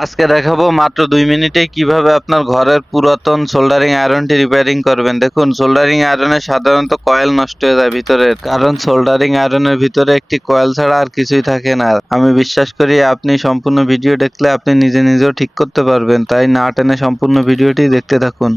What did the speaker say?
আজকে দেখাবো মাত্র দুই মিনিটে কীভাবে আপনার ঘরের পুরাতন সোল্ডারিং আয়রনটি রিপেয়ারিং করবেন। দেখুন সোল্ডারিং আয়রনে সাধারণত কয়েল নষ্ট হয়ে যায় ভিতরের, কারণ সোল্ডারিং আয়রনের ভিতরে একটি কয়েল ছাড়া আর কিছুই থাকে না। আমি বিশ্বাস করি আপনি সম্পূর্ণ ভিডিও দেখলে আপনি নিজে নিজেও ঠিক করতে পারবেন। তাই না টেনে সম্পূর্ণ ভিডিওটি দেখতে থাকুন।